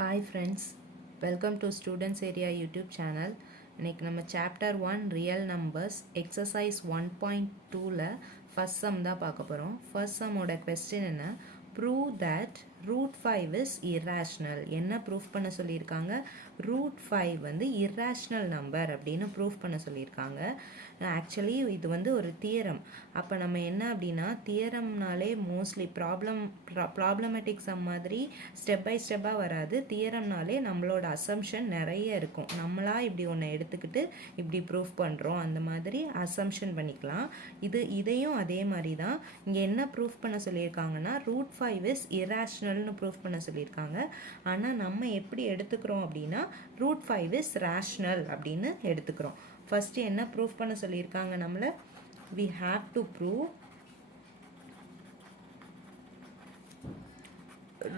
Hi friends, welcome to Students Area YouTube channel. இன்னைக்கு நம்ம chapter 1 real numbers exercise 1.2ல first sum தான் பார்க்க போகிறோம். first sum ஓட question என்ன, prove that root 5 is irrational. என்ன proof பண்ண சொல்லியிருக்காங்க, root 5 வந்து irrational number அப்படின்னு proof பண்ண சொல்லியிருக்காங்க. ஆக்சுவலி இது வந்து ஒரு தியரம். அப்போ நம்ம என்ன அப்படின்னா, தியரம்னாலே மோஸ்ட்லி ப்ராப்ளமேட்டிக் சம் மாதிரி ஸ்டெப் பை ஸ்டெப்பாக வராது. தியரம்னாலே நம்மளோட அசம்ஷன் நிறைய இருக்கும். நம்மளாக இப்படி ஒன்று எடுத்துக்கிட்டு இப்படி ப்ரூஃப் பண்ணுறோம், அந்த மாதிரி அசம்ஷன் பண்ணிக்கலாம். இதையும் அதே மாதிரி தான். இங்கே என்ன ப்ரூஃப் பண்ண சொல்லியிருக்காங்கன்னா, ரூட் 5 இஸ் இராஷ்னல்னு ப்ரூஃப் பண்ண சொல்லியிருக்காங்க. ஆனால் நம்ம எப்படி எடுத்துக்கிறோம் அப்படின்னா, ரூட் 5 இஸ் ரேஷ்னல் அப்படின்னு எடுத்துக்கிறோம். ஃபஸ்ட்டு என்ன ப்ரூஃப் பண்ண சொல்லியிருக்காங்க நம்மளை, we have to prove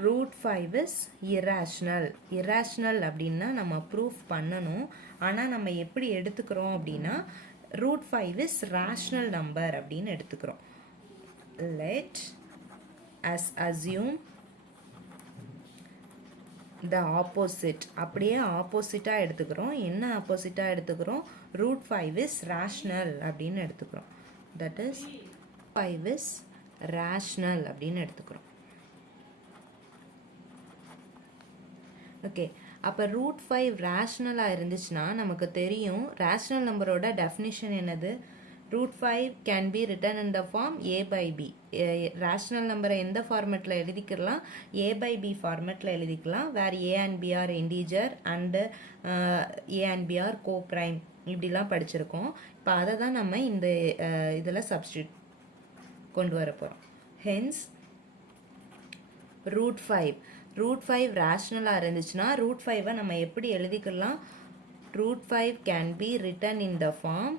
root 5 is irrational. irrational அப்படின்னா நம்ம ப்ரூஃப் பண்ணணும். ஆனால் நம்ம எப்படி எடுத்துக்கிறோம் அப்படின்னா, root 5 is rational number அப்படின்னு எடுத்துக்கிறோம். let us assume the opposite. அப்படியே ஆப்போசிட்டாக எடுத்துக்கிறோம். என்ன ஆப்போசிட்டாக எடுத்துக்கிறோம், root 5 is rational அப்படின்னு எடுத்துக்கிறோம். that is 5 is rational அப்படின்னு எடுத்துக்கிறோம். ஓகே, அப்போ ரூட் 5 ரேஷ்னலாக இருந்துச்சுன்னா நமக்கு தெரியும் ரேஷ்னல் நம்பரோட டெஃபினிஷன் என்னது, root 5 can be written in the form A by b. Rational நம்பரை எந்த ஃபார்மெட்டில் எழுதிக்கலாம், ஏ பை பி ஃபார்மெட்டில் எழுதிக்கலாம். Where a and B are integer and a and B are coprime இப்படிலாம் படிச்சிருக்கோம். இப்போ அதை தான் நம்ம இந்த இதில் சப்ஸ்டியூட் கொண்டு வர போகிறோம். ஹென்ஸ் ரூட் 5 ரேஷ்னலாக இருந்துச்சுன்னா ரூட் 5 நம்ம எப்படி எழுதிக்கலாம், root 5 can be written in the form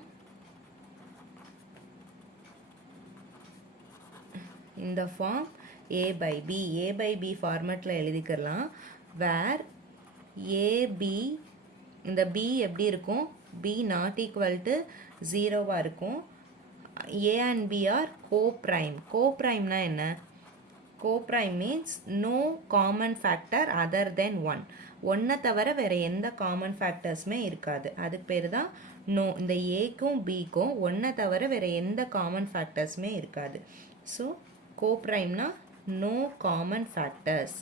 a by b ஃபார்மெட்டில் எழுதிக்கலாம். வேர் ab, இந்த b எப்படி இருக்கும், b நாட் ஈக்குவல் டு 0வாக இருக்கும். a and b are co-prime. co-primeனா என்ன, co-prime means no common factor other than 1. ஒன்றை தவிர வேறு எந்த காமன் ஃபேக்டர்ஸுமே இருக்காது, அதுக்கு பேர் தான் நோ. இந்த ஏக்கும் பிக்கும் ஒன்றை தவிர வேறு எந்த காமன் ஃபேக்டர்ஸுமே இருக்காது. ஸோ கோப்ரைம்னா no common factors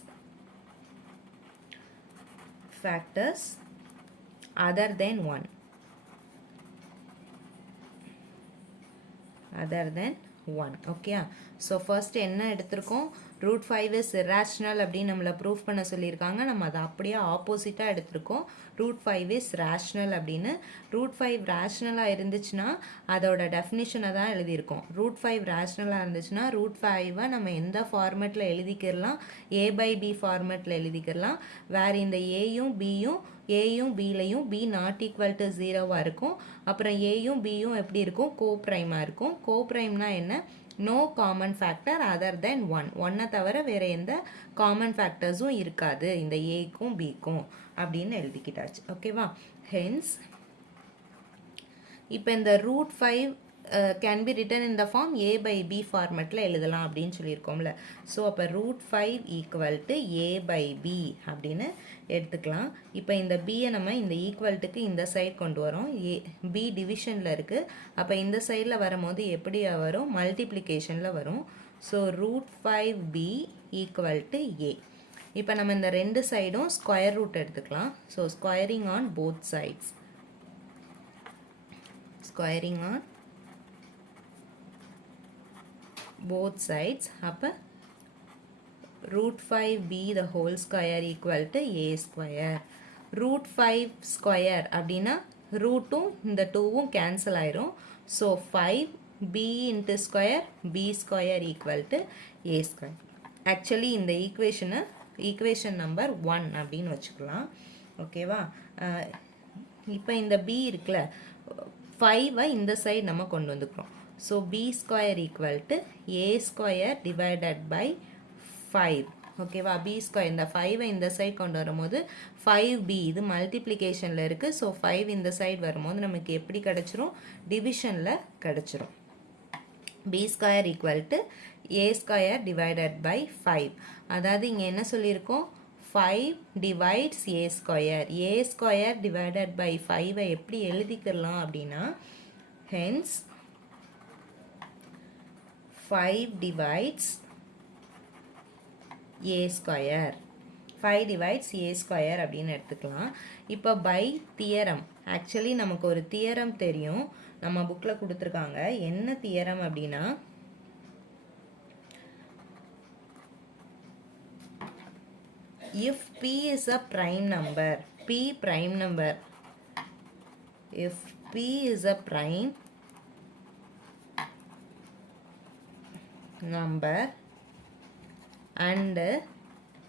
other than 1. Okay, so first என்ன எடுத்திருக்கோம், ரூட் 5 இஸ் இராஷ்னல் அப்படின்னு நம்மளை ப்ரூஃப் பண்ண சொல்லியிருக்காங்க. நம்ம அதை அப்படியே ஆப்போசிட்டாக எடுத்திருக்கோம், ரூட் 5 இஸ் ரேஷ்னல் அப்படின்னு. ரூட் 5 ரேஷ்னலாக இருந்துச்சுன்னா அதோட டெஃபினிஷனை தான் எழுதியிருக்கோம். ரூட் 5 ரேஷ்னலாக இருந்துச்சுன்னா ரூட் 5 நம்ம எந்த ஃபார்மேட்டில் எழுதிக்கிறலாம், ஏ பை பி ஃபார்மேட்டில் எழுதிக்கிறலாம். வேறு இந்த ஏயும் பிலையும் பி நாட் ஈக்குவல் டு 0வாக இருக்கும். அப்புறம் ஏயும் பியும் எப்படி இருக்கும், கோ ப்ரைமாக இருக்கும். கோ ப்ரைம்னா என்ன, no common factor other than 1. ஒன்றை தவிர வேறு எந்த காமன் ஃபேக்டர்ஸும் இருக்காது இந்த ஏக்கும் பிக்கும் அப்படின்னு எழுதிக்கிட்டாச்சு. ஓகேவா, ஹென்ஸ் இப்போ இந்த root 5 can be written in the form A by B ஃபார்மெட்டில் எழுதலாம் அப்படின்னு சொல்லியிருக்கோம்ல. ஸோ அப்போ root 5 equal to A by b அப்படின்னு எடுத்துக்கலாம். இப்போ இந்த பியை நம்ம இந்த ஈக்குவல்ட்டுக்கு இந்த சைட் கொண்டு வரோம். பி டிவிஷனில் இருக்குது. அப்போ இந்த சைடில் வரும்போது எப்படி வரும், மல்டிப்ளிகேஷனில் வரும். So root 5b equal to a. இப்போ நம்ம இந்த ரெண்டு சைடும் ஸ்கொயர் ரூட் எடுத்துக்கலாம். So squaring on both sides, squaring on both sides. அப்போ root 5b the whole square equal to a square. root 5 square அப்படின்னா ரூட்டும் இந்த 2வும் கேன்சல் ஆயிரும். So 5b into square b square equal to a square. Actually இந்த equation number 1 அப்படின்னு வச்சுக்கலாம். ஓகேவா, இப்போ இந்த b இருக்குல்ல, 5 இந்த சைடு நம்ம கொண்டு வந்துக்கிறோம். So B square equal to A square divided by 5. ஓகேவா, பி ஸ்கொயர் இந்த 5 இந்த சைடு கொண்டு வரும்போது 5b இது மல்டிப்ளிகேஷனில் இருக்குது. ஸோ 5 இந்த சைடு வரும்போது நமக்கு எப்படி கிடச்சிரும், டிவிஷனில் கிடச்சிரும். B square equal to A square divided by 5. அதாவது இங்கே என்ன சொல்லியிருக்கோம், 5 divides a square. A square divided by 5 எப்படி எழுதிக்கலாம் அப்படின்னா hence 5 divides a square. 5 divides a square அப்படின்னு எடுத்துக்கலாம். இப்போ by தியரம், ஆக்சுவலி நமக்கு ஒரு தியரம் தெரியும், நம்ம புக்கில் கொடுத்துருக்காங்க. என்ன தியரம் அப்படின்னா if p is a prime number, p prime number, if p is a prime number and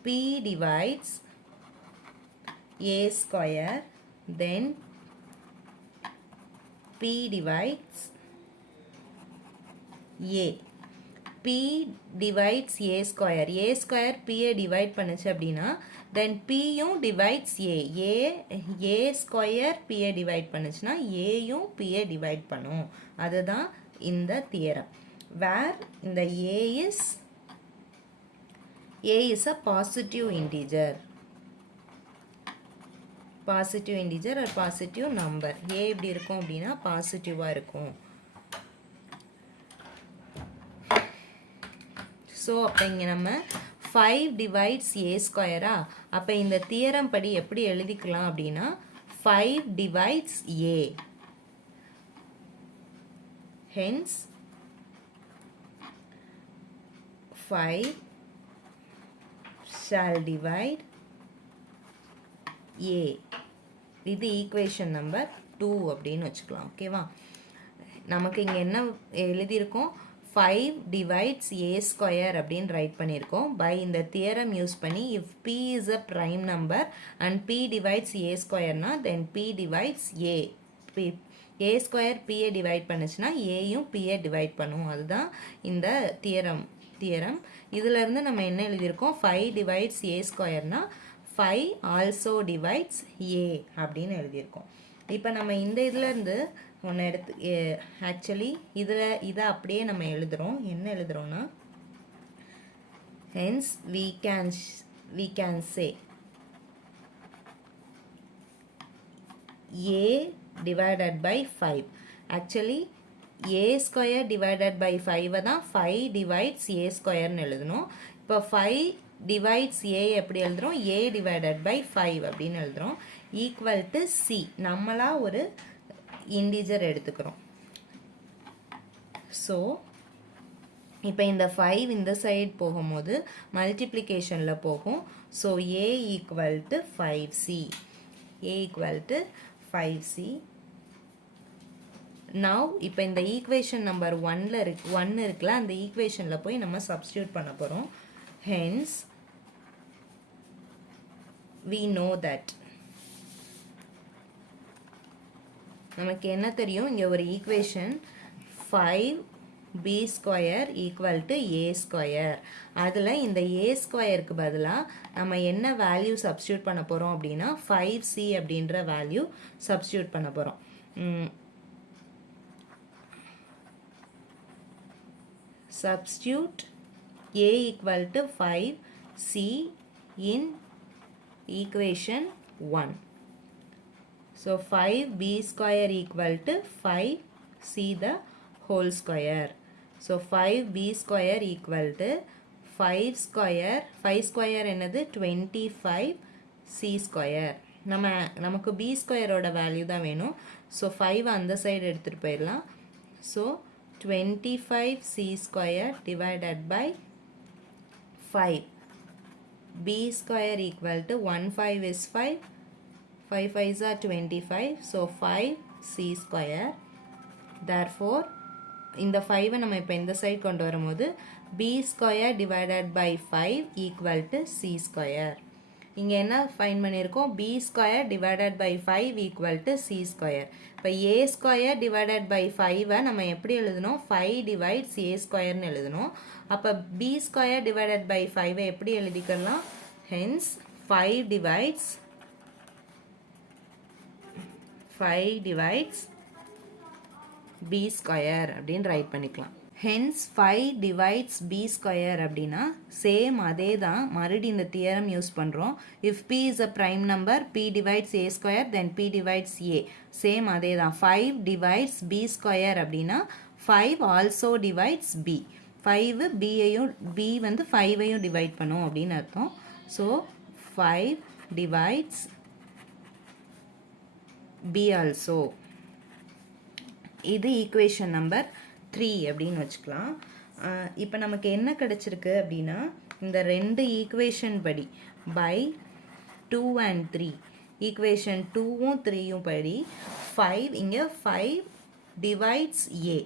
p divides a square, then p divides a. p divides a square. a square p divide பண்ணுச்சு அப்படின்னா then p யும் divides a. a square p divide பண்ணுச்சுன்னா a யும் p divide பண்ணும். அதுதான் இந்த theorem. where இந்த a is a positive integer. positive integer or positive number. a எப்படி இருக்கும் அப்படின்னா பாசிட்டிவாக இருக்கும். ஸோ அப்போ இங்கே நம்ம 5 divides a ஸ்கொயரா, அப்போ இந்த தியரம் படி எப்படி எழுதிக்கலாம் அப்படின்னா 5 divides a. hence 5 shall divide a. இது ஈக்குவேஷன் நம்பர் 2 அப்படின்னு வச்சுக்கலாம். ஓகேவா, நமக்கு இங்கே என்ன எழுதியிருக்கோம், 5 divides a square அப்படின்னு ரைட் பண்ணியிருக்கோம். பை இந்த தியரம் யூஸ் பண்ணி if p is a prime number and p divides a squareனா then p divides a. a square p divide பண்ணுச்சுன்னா aயும் p டிவைட் பண்ணும். அதுதான் இந்த தியரம். இதிலிருந்து நம்ம என்ன எழுதியிருக்கோம், 5 divides a ஸ்கொயர்னா 5 also divides a அப்படின்னு எழுதியிருக்கோம். இப்போ நம்ம இந்த இதிலேருந்து ஒன்று எடுத்து ஆக்சுவலி இதை அப்படியே நம்ம எழுதுகிறோம். என்ன எழுதுகிறோன்னா hence we can say a divided by 5. Actually a square divided by 5 தான் 5 divides a ஸ்கொயர்னு எழுதணும். இப்போ 5 divides a எப்படி எழுதுகிறோம், a divided by 5 அப்படின்னு எழுதுகிறோம். Equal to c. நம்மளா ஒரு இன்டிஜர் எடுத்துக்கிறோம். ஸோ இப்போ இந்த 5 இந்த சைடு போகும்போது மல்டிப்ளிகேஷனில் போகும். So a equal to 5c. a equal to 5c. Now இப்போ இந்த ஈக்குவேஷன் நம்பர் 1 இருக்குல்ல, அந்த ஈக்குவேஷனில் போய் நம்ம சப்ஸ்டியூட் பண்ண போகிறோம். ஹென்ஸ் we know that நமக்கு என்ன தெரியும், இங்கே ஒரு equation 5b square equal to a square. அதில் இந்த a ஸ்கொயருக்கு பதிலாக நம்ம என்ன வேல்யூ சப்ஸ்டியூட் பண்ண போகிறோம் அப்படின்னா 5c அப்படின்ற வேல்யூ சப்ஸ்டியூட் பண்ண போகிறோம். substitute a equal to 5c in equation 1. So 5b square equal to 5c the whole square. So 5b square equal to 5 square என்னது 25c square. நமக்கு b square ஓட value தான் வேணும். ஸோ 5 அந்த side எடுத்துகிட்டு போயிடலாம். So 25c square divided by 5. b square equal to 1 5 is 5. 5 5s are 25. So 5c square. Therefore இந்த 5 நம்ம இப்போ இந்த சைடு கொண்டு வரும்போது b square divided by 5 equal to c square. இங்கே என்ன ஃபைன் பண்ணியிருக்கோம், b square divided by 5 equal to c square. இப்போ a square divided by 5 நம்ம எப்படி எழுதணும், 5 divides a squareன்னு எழுதணும். அப்போ b square divided by 5 எப்படி எழுதிக்கலாம், hence 5 divides b square அப்படின்னு ரைட் பண்ணிக்கலாம். hence 5 divides b square அப்படின்னா சேம் அதே தான் மறுபடியும் இந்த தியரம் யூஸ் பண்ணுறோம். if p is a prime number p divides a square then p divides a. Same அதே தான் 5 divides b square அப்படின்னா 5 also divides b. 5 b வந்து 5ஐயும் டிவைட் பண்ணும் அப்படின்னு அர்த்தம். So 5 divides b also. இது ஈக்குவேஷன் நம்பர் 3 அப்படின்னு வச்சுக்கலாம். இப்போ நமக்கு என்ன கிடச்சிருக்கு அப்படின்னா இந்த ரெண்டு ஈக்குவேஷன் படி பை 2 and 3 ஈக்குவேஷன் 2வும் 3யும் படி 5 இங்கே 5 டிவைட்ஸ் ஏ,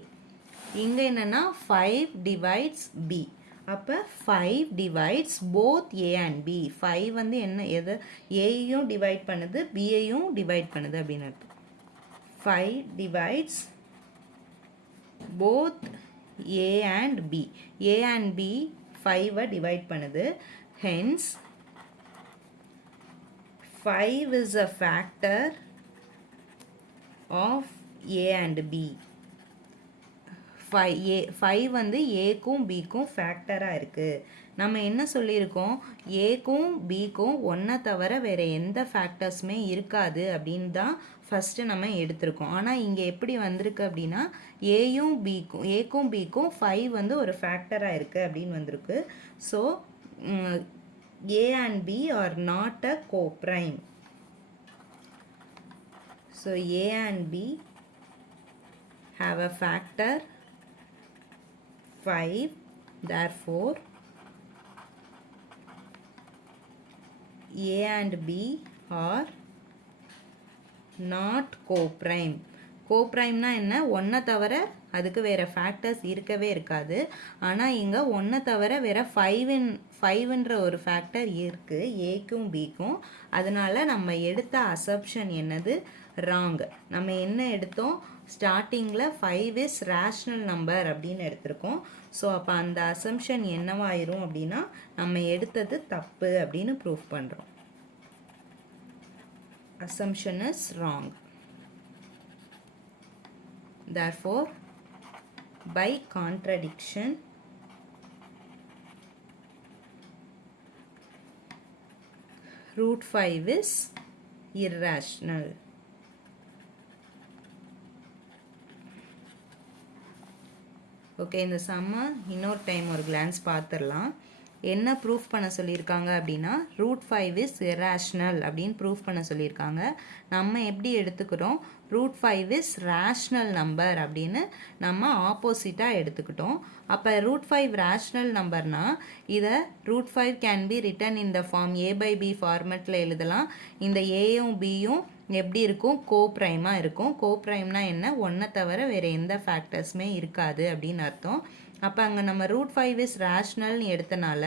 இங்கே என்னென்னா 5 டிவைட்ஸ் பி. அப்போ 5 divides both A and B. 5 வந்து என்ன எது ஏயையும் டிவைட் பண்ணுது பியையும் டிவைட் பண்ணுது அப்படின்னு அர்த்தம். 5 divides both a and b. a and b 5 divide பண்ணுது. hence 5 is a factor of a and b. 5 வந்து ஏக்கும் பிக்கும் ஃபேக்டராக இருக்குது. நம்ம என்ன சொல்லியிருக்கோம், ஏக்கும் பிக்கும் ஒன்றை தவிர வேறு எந்த ஃபேக்டர்ஸுமே இருக்காது அப்படின்னு தான் ஃபஸ்ட்டு நம்ம எடுத்திருக்கோம். ஆனால் இங்கே எப்படி வந்திருக்கு அப்படின்னா ஏக்கும் பிக்கும் 5 வந்து ஒரு ஃபேக்டராக இருக்குது அப்படின்னு வந்திருக்கு. So A and B are not a coprime. So A and B have a factor 5, therefore A and B are not coprime. கோப்ரைம்னா என்ன, ஒன்றை தவிர அதுக்கு வேறு ஃபேக்டர்ஸ் இருக்கவே இருக்காது. ஆனால் இங்கே ஒன்றை தவிர வேறு 5ன்ற ஒரு ஃபேக்டர் இருக்குது ஏக்கும் பிக்கும். அதனால் நம்ம எடுத்த அசப்ஷன் என்னது, ராங். நம்ம என்ன எடுத்தோம், ஸ்டார்டிங்கில் 5 இஸ் ரேஷ்னல் நம்பர் அப்படின்னு எடுத்திருக்கோம். ஸோ அப்போ அந்த அசம்ஷன் என்னவாயிரும் அப்படின்னா நம்ம எடுத்தது தப்பு அப்படின்னு ப்ரூஃப் பண்ணுறோம். assumption is wrong. Therefore, by contradiction, root 5 is irrational. Okay, இந்த சம்மை இன்னொரு டைம் ஒரு கிளான்ஸ் பார்த்துடலாம். என்ன ப்ரூஃப் பண்ண சொல்லியிருக்காங்க அப்படின்னா ரூட் 5 இஸ் இராஷ்னல் அப்படின்னு ப்ரூஃப் பண்ண சொல்லியிருக்காங்க. நம்ம எப்படி எடுத்துக்கிறோம், ரூட் 5 இஸ் ரேஷ்னல் நம்பர் அப்படின்னு நம்ம ஆப்போசிட்டாக எடுத்துக்கிட்டோம். அப்போ ரூட் 5 ரேஷ்னல் நம்பர்னால் இதை root 5 can be written in the form A by B ஃபார்மெட்டில் எழுதலாம். இந்த ஏயும் பியும் எப்படி இருக்கும், கோப்ரைமாக இருக்கும். கோப்ரைம்னா என்ன, ஒன்றை தவிர வேறு எந்த ஃபேக்டர்ஸுமே இருக்காது அப்படின்னு அர்த்தம். அப்போ அங்கே நம்ம ரூட் 5 இஸ் ரேஷ்னல்னு எடுத்தனால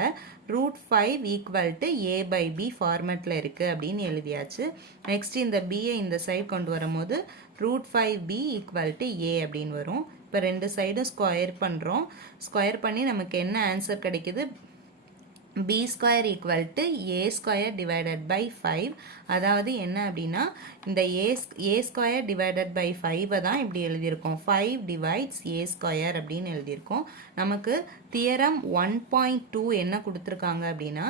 root 5 equal to A by B ஃபார்மெட்டில் இருக்குது அப்படின்னு எழுதியாச்சு. நெக்ஸ்ட் இந்த பியை இந்த சைடு கொண்டு வரும்போது ரூட் 5b ஈக்குவல் டு ஏ அப்படின்னு வரும். இப்போ ரெண்டு சைடும் ஸ்கொயர் பண்ணுறோம். ஸ்கொயர் பண்ணி நமக்கு என்ன ஆன்சர் கிடைக்குது, b square equal to A square divided by 5. அதாவது என்ன அப்படின்னா இந்த ஏ ஸ்கொயர் டிவைடட் பை 5 தான் இப்படி எழுதியிருக்கோம். 5 டிவைட்ஸ் ஏ ஸ்கொயர் அப்படின்னு எழுதியிருக்கோம். நமக்கு தியரம் 1.2 என்ன கொடுத்துருக்காங்க அப்படின்னா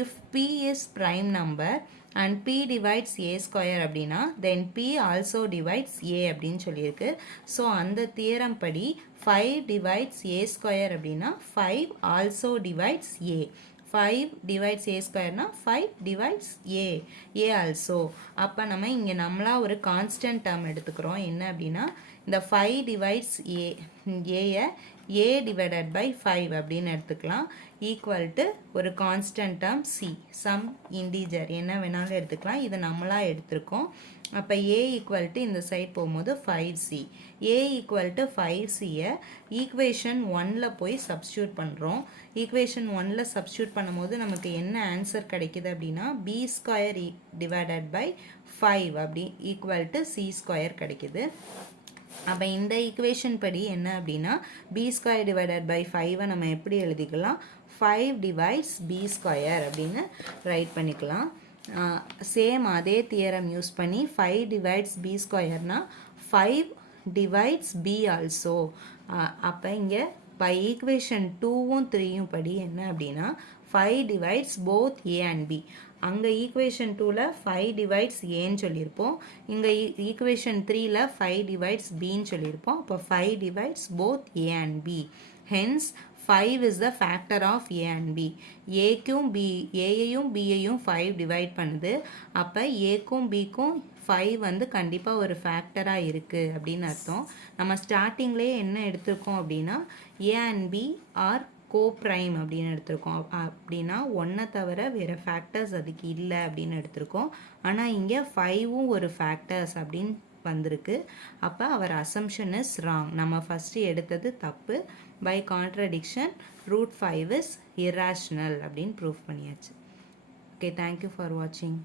if p is prime number and p divides A square அப்படின்னா தென் p ஆல்சோ டிவைட்ஸ் ஏ அப்படின்னு சொல்லியிருக்கு. ஸோ அந்த தியரம் படி 5 டிவைட்ஸ் ஏ ஸ்கொயர் அப்படின்னா 5 also divides A. 5 divides a square na 5 divides a also. அப்போ நம்ம இங்கே நம்மளா ஒரு கான்ஸ்டன்ட் டேர்ம் எடுத்துக்கிறோம். என்ன அப்படின்னா இந்த 5 divides a divided by 5 அப்படின்னு எடுத்துக்கலாம். ஈக்குவல் டு ஒரு constant term c, some integer என்ன வேணாலும் எடுத்துக்கலாம். இதை நம்மளா எடுத்திருக்கோம். அப்போ a ஈக்குவல் டு இந்த சைட் போகும்போது 5c. a ஈக்குவல் டு 5cயை ஈக்குவேஷன் 1ல் போய் சப்ஸ்டியூட் பண்ணுறோம். ஈக்குவேஷன் 1ல் சப்ஸ்டியூட் பண்ணும்போது நமக்கு என்ன ஆன்சர் கிடைக்குது அப்படின்னா b ஸ்கொயர் டிவைடட் பை 5 அப்படி ஈக்குவல் டு c ஸ்கொயர் கிடைக்குது. அப்போ இந்த ஈக்குவேஷன் படி என்ன அப்படின்னா b ஸ்கொயர் டிவைடட் பை 5 நம்ம எப்படி எழுதிக்கலாம், 5 டிவைட்ஸ் b ஸ்கொயர் அப்படின்னு ரைட் பண்ணிக்கலாம். சேம் அதே தியரம் யூஸ் பண்ணி 5 divides b ஸ்கொயர்னா 5 divides b also. அப்போ இங்கே பை ஈக்குவேஷன் 2வும் 3யும் படி என்ன அப்படின்னா 5 divides both A and B. அங்கே ஈக்குவேஷன் 2ல் 5 டிவைட்ஸ் ஏன்னு சொல்லியிருப்போம், இங்கே ஈக்குவேஷன் 3ல் 5 டிவைட்ஸ் பின்னு சொல்லியிருப்போம். அப்போ 5 divides both A and B. Hence 5 is the factor of A and B. ஏயையும் பியையும் 5 டிவைட் பண்ணுது. அப்போ ஏக்கும் பிக்கும் 5 வந்து கண்டிப்பாக ஒரு ஃபேக்டராக இருக்குது அப்படின்னு அர்த்தம். நம்ம ஸ்டார்டிங்லேயே என்ன எடுத்திருக்கோம் அப்படின்னா A and B are coprime அப்படின்னு எடுத்திருக்கோம். அப்படின்னா ஒன்றை தவிர வேறு ஃபேக்டர்ஸ் அதுக்கு இல்லை அப்படின்னு எடுத்திருக்கோம். ஆனால் இங்கே 5வும் ஒரு ஃபேக்டர்ஸ் அப்படின்னு வந்திருக்கு. அப்போ அவர் அசம்ஷன் இஸ் ராங். நம்ம ஃபஸ்ட்டு எடுத்தது தப்பு. பை கான்ட்ரடிக்ஷன் ரூட் 5 இஸ் இராஷ்னல் அப்படின்னு ப்ரூவ் பண்ணியாச்சு. ஓகே, தேங்க்யூ ஃபார் வாட்சிங்.